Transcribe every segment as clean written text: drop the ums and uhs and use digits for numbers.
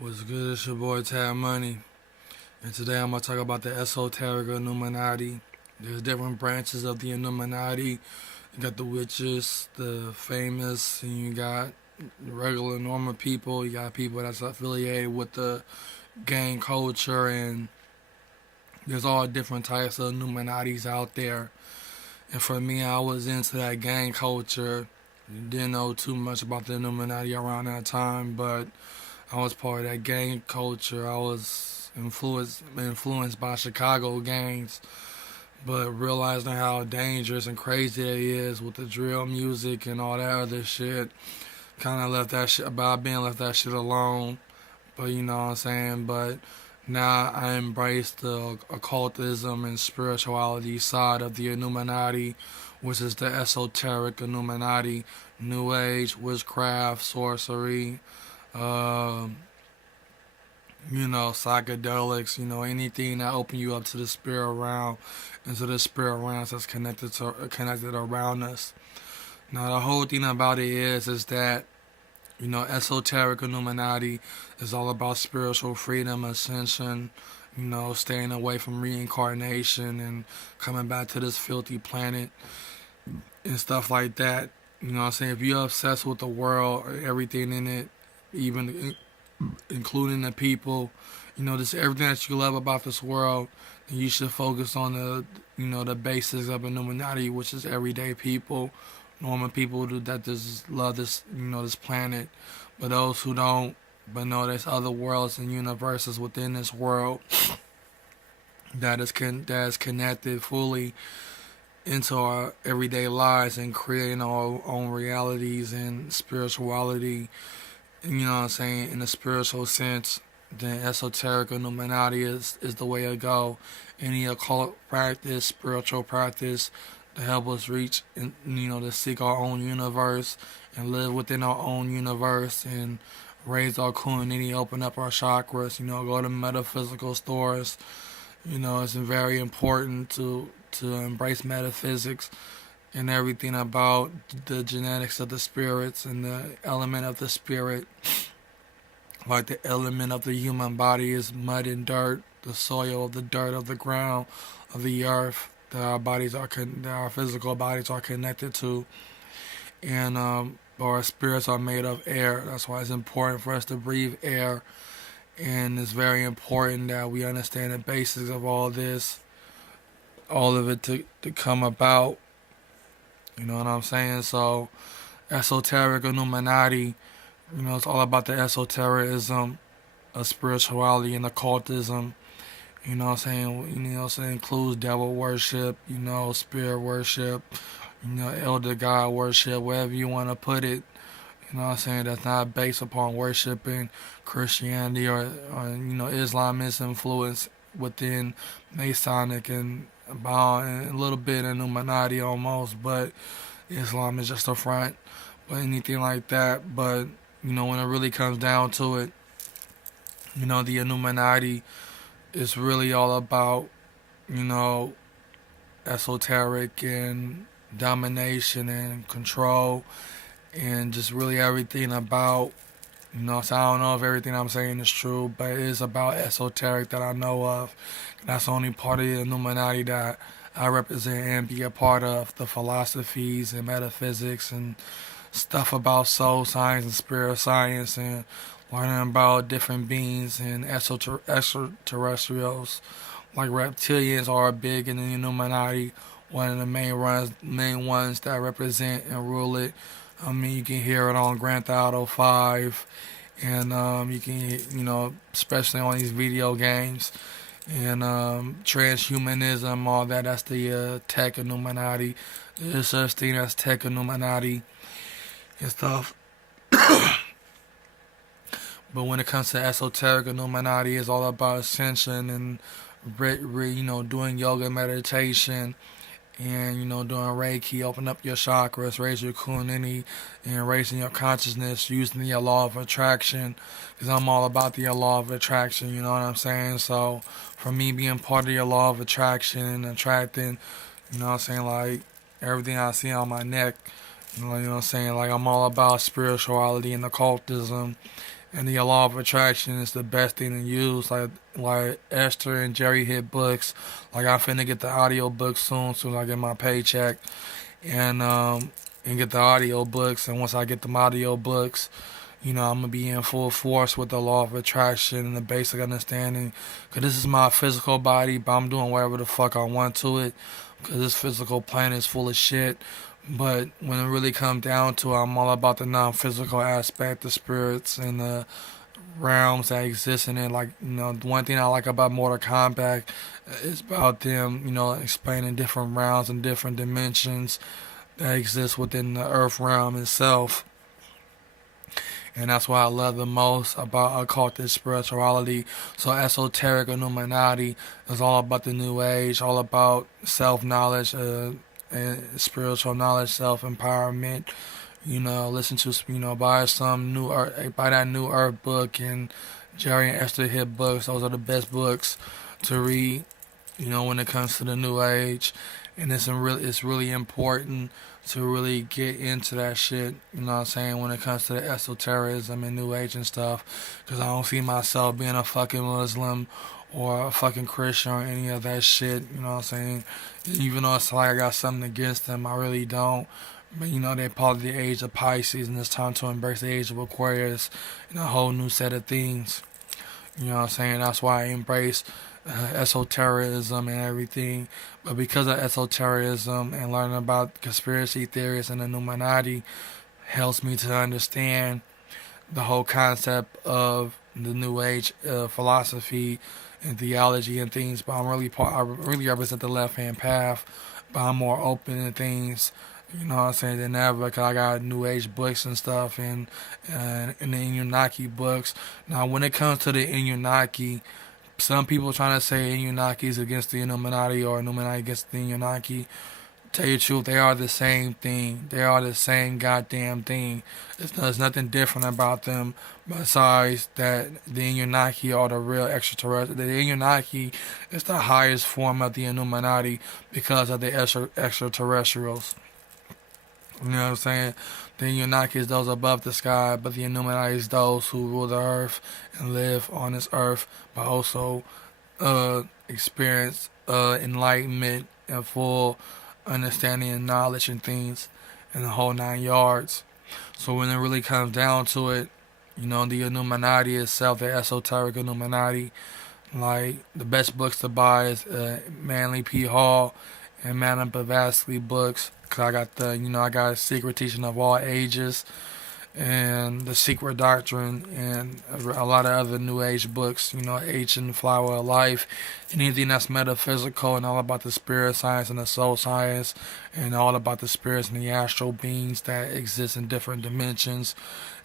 What's good? It's your boy Tab Money, and today I'm gonna talk about the Esoteric Illuminati. There's different branches of the Illuminati. You got the witches, the famous, and you got regular normal people. You got people that's affiliated with the gang culture, and there's all different types of Illuminatis out there. And for me, I was into that gang culture. Didn't know too much about the Illuminati around that time, but I was part of that gang culture. I was influenced by Chicago gangs, but realizing how dangerous and crazy it is with the drill music and all that other shit, kind of left that shit. About being left that shit alone. But you know what I'm saying. But now I embrace the occultism and spirituality side of the Illuminati, which is the esoteric Illuminati, New Age, witchcraft, sorcery. Um, psychedelics, anything that open you up to the spirit realm, into the spirit realms that's connected around us. Now the whole thing about it is that esoteric Illuminati is all about spiritual freedom, ascension, staying away from reincarnation and coming back to this filthy planet and stuff like that. You know what I'm saying? If you're obsessed with the world, everything in it, even including the people, just everything that you love about this world, and you should focus on the basics of Illuminati, which is everyday people, normal people that just love this planet. But those who don't, but know there's other worlds and universes within this world that is connected fully into our everyday lives and creating our own realities and spirituality, you know what I'm saying, in a spiritual sense. Then esoteric Illuminati is the way to go. Any occult practice, spiritual practice to help us reach and to seek our own universe and live within our own universe and raise our kundalini, open up our chakras, go to metaphysical stores. It's very important to embrace metaphysics and everything about the genetics of the spirits and the element of the spirit. Like the element of the human body is mud and dirt, the soil of the dirt of the ground of the earth that that our physical bodies are connected to, and our spirits are made of air. That's why it's important for us to breathe air, and it's very important that we understand the basics of all this, all of it to come about. You know what I'm saying? So, esoteric Illuminati, it's all about the esotericism of spirituality and occultism. You know what I'm saying? It includes devil worship, spirit worship, elder god worship, wherever you want to put it. You know what I'm saying? That's not based upon worshiping Christianity or Islamist influence within Masonic and about a little bit of Illuminati almost, but Islam is just a front, but anything like that. But when it really comes down to it, the Illuminati is really all about you know esoteric and domination and control and just really everything about. So I don't know if everything I'm saying is true, but it is about esoteric that I know of. That's the only part of the Illuminati that I represent and be a part of, the philosophies and metaphysics and stuff about soul science and spirit science and learning about different beings and extraterrestrials. Like reptilians are big in the Illuminati, one of the main ones that represent and rule it. I mean, you can hear it on Grand Theft Auto 5, and you can, especially on these video games, and transhumanism, all that. That's the tech Illuminati. There's such thing as tech Illuminati and stuff. But when it comes to esoteric Illuminati, it's all about ascension and, doing yoga meditation and doing Reiki, open up your chakras, raise your kundalini, and raising your consciousness using the law of attraction. Because I'm all about the law of attraction, you know what I'm saying? So for me, being part of the law of attraction and attracting, like everything I see on my neck, what I'm saying? Like I'm all about spirituality and occultism And the law of attraction is the best thing to use. Like Esther and Jerry hit books. Like I'm finna get the audio book soon as I get my paycheck, and get the audio books. And once I get them audio books, I'm gonna be in full force with the law of attraction and the basic understanding. Cause this is my physical body, but I'm doing whatever the fuck I want to it. Cause this physical planet is full of shit. But when it really comes down to it, I'm all about the non-physical aspect, the spirits and the realms that exist in it. Like, the one thing I like about Mortal Kombat is about them, explaining different realms and different dimensions that exist within the Earth realm itself. And that's what I love the most about occultic spirituality. So Esoteric Illuminati is all about the New Age, all about self-knowledge, and spiritual knowledge, self-empowerment. Listen to, buy some new Earth, buy that New Earth book and Jerry and Esther Hit books. Those are the best books to read, when it comes to the New Age. And it's really important to really get into that shit, when it comes to the esotericism and New Age and stuff. Because I don't see myself being a fucking Muslim or a fucking Christian or any of that shit, Even though it's like I got something against them, I really don't. But they're part of the age of Pisces, and it's time to embrace the age of Aquarius and a whole new set of things. That's why I embrace esotericism and everything. But because of esotericism and learning about conspiracy theories and the Illuminati helps me to understand the whole concept of the New Age philosophy and theology and things. But I really represent the left hand path. But I'm more open to things, than ever, because I got New Age books and stuff and the Anunnaki books. Now, when it comes to the Anunnaki, some people trying to say Anunnaki is against the Illuminati or Illuminati against the Anunnaki. Tell you the truth, they are the same thing. They are the same goddamn thing. There's nothing different about them besides that the Anunnaki are the real extraterrestrials. The Anunnaki is the highest form of the Illuminati because of the extraterrestrials. You know what I'm saying? The Anunnaki is those above the sky, but the Illuminati is those who rule the earth and live on this earth, but also experience enlightenment and full understanding and knowledge and things and the whole 9 yards. So when it really comes down to it, the Illuminati itself, the Esoteric Illuminati, like the best books to buy is Manly P. Hall and Madame Blavatsky books. Cause I got a Secret Teaching of All Ages and The Secret Doctrine and a lot of other New Age books, H and the Flower of Life, anything that's metaphysical and all about the spirit science and the soul science and all about the spirits and the astral beings that exist in different dimensions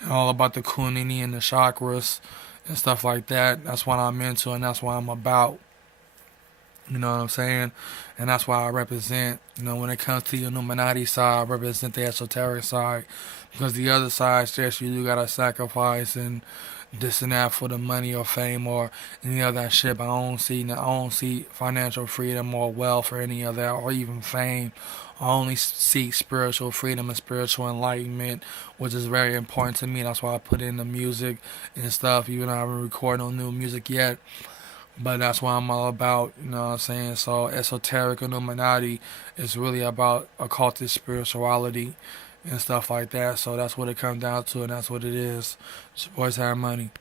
and all about the Kundalini and the chakras and stuff like that. That's what I'm into and that's what I'm about. You know what I'm saying? And that's why I represent, when it comes to the Illuminati side, I represent the esoteric side. Because the other side, yes, you do gotta sacrifice and this and that for the money or fame or any of that shit. But I don't see financial freedom or wealth or any of that or even fame. I only seek spiritual freedom and spiritual enlightenment, which is very important to me. That's why I put in the music and stuff, even though I haven't recorded no new music yet. But that's what I'm all about, So Esoteric Illuminati is really about occultic spirituality and stuff like that. So that's what it comes down to, and that's what it is. It's your boys have money.